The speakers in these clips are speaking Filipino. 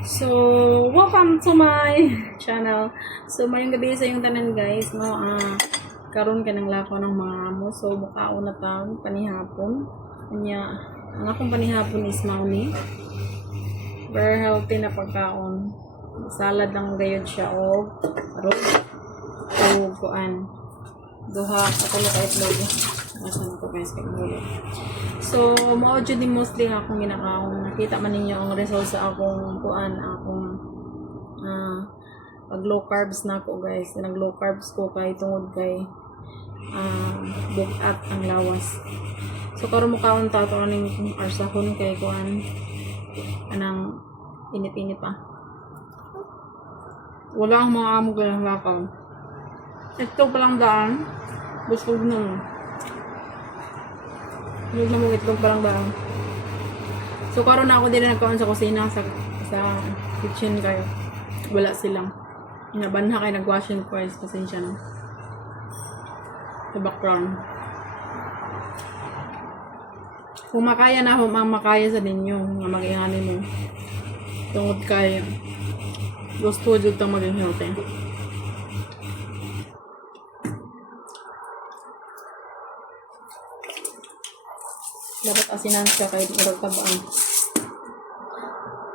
So, welcome to my channel. So, mayong gabi sa yung tanan guys, no? Ah, karon ka ng lako ng mga amo. So, bukaon na taon, panihapon. Kanya, ang akong panihapon is mauni. Very healthy na pagkaon. Salad lang gayod siya o ron. O kuan. Duha, katulo ka itlog. Asan ko guys kay gulo. So, mao jud ni mostly nga akong ginakaon. Nakita man ninyo ang result sa akong kuan, akong ah pag low carbs na ako guys. Nag low carbs ko kay tungod kay ah bugat ang lawas. So karon mo kaon ta to aning arsahon kay kuan anang init-init pa. Wala ang mga amo ko ng lakaw. Ito palang daan. Busog na mo. Huwag na mong itlog parang daan. So, karon na ako din na sa kusina, sa, sa kitchen kayo. Wala silang. Nabanha kayo nag-washing twice. Pasensya na. Sa background. Kung makaya na, kung makaya sa ninyo, nga mag-ihanin mo. Tungod kay gusto jud tang dapat asinan siya kahit murag tabaan.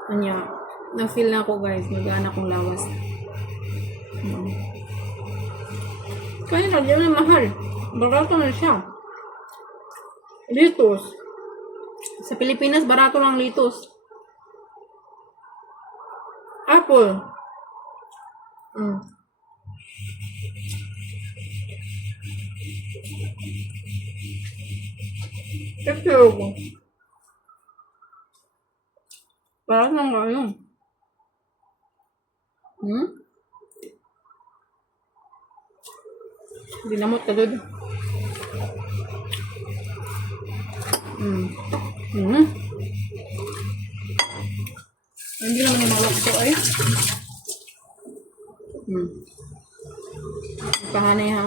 Anya, na-feel na ako guys, nag-aan akong lawas. Hmm. Kaya na, diyan na mahal. Barato na siya. Litos. Sa Pilipinas, barato lang litos. Apple. Mm. Texture ko. Parang nang ano. Hmm? Dinamot ka doon. Hmm. Hmm. Hindi naman yung malak ko ay. Hmm. Kahanay ha.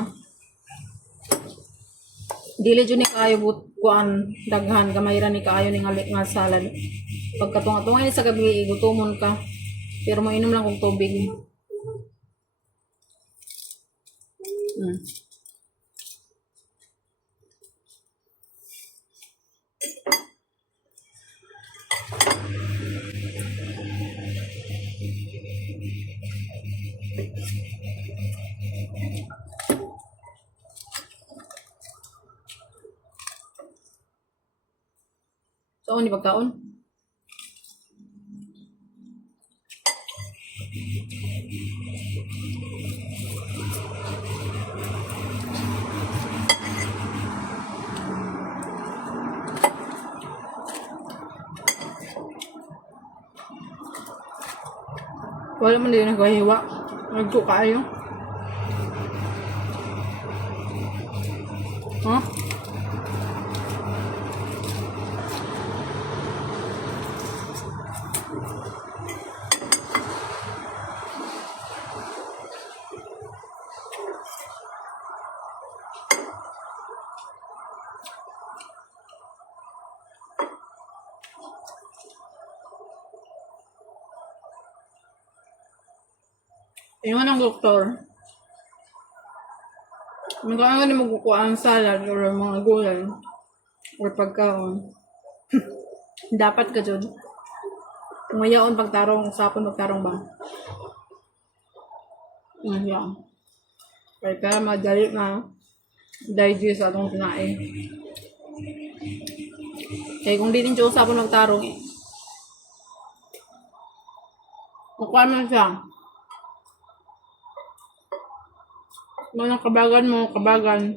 Dili jud ni kaayo but kuan daghan gamay ra ni kaayo ning alik nga salad. Pagkatunga-tunga ni sa gabi gutomon ka. Pero mo inom lang kog tubig. Hmm. So, ni pagkaon? Wala man din nagwahiwa. Nagko kayo. Huh? Ingon ng doktor. Magkano ni magkukuha ang salad or mga gulay or pagkaon. Dapat ka dyan. Ngayon pagtarong, usapon pagtarong ba? Ngayon. Kaya para madali na digest atong kinain. Kaya kung di din siya usapon magtarong, eh. Mukha mo siya. Mga kabagan mo, kabagan.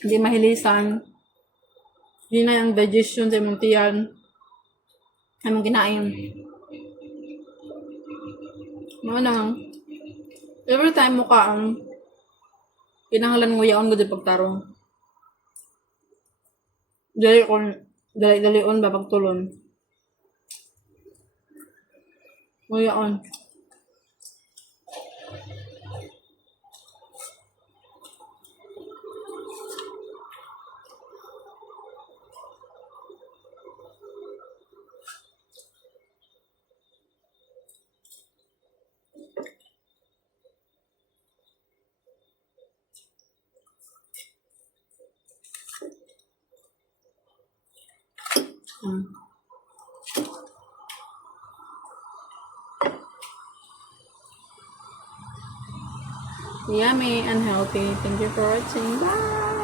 Hindi mahilisan. Hindi na yung digestion sa imong tiyan. Among kinain. Mga na. Every time mo ka, ang kinahanglan mo yaon din pagtarong. Dali kon, dali dali on ba pagtulon. Nguyaon. Mm. Yummy and healthy. Thank you for watching. Bye!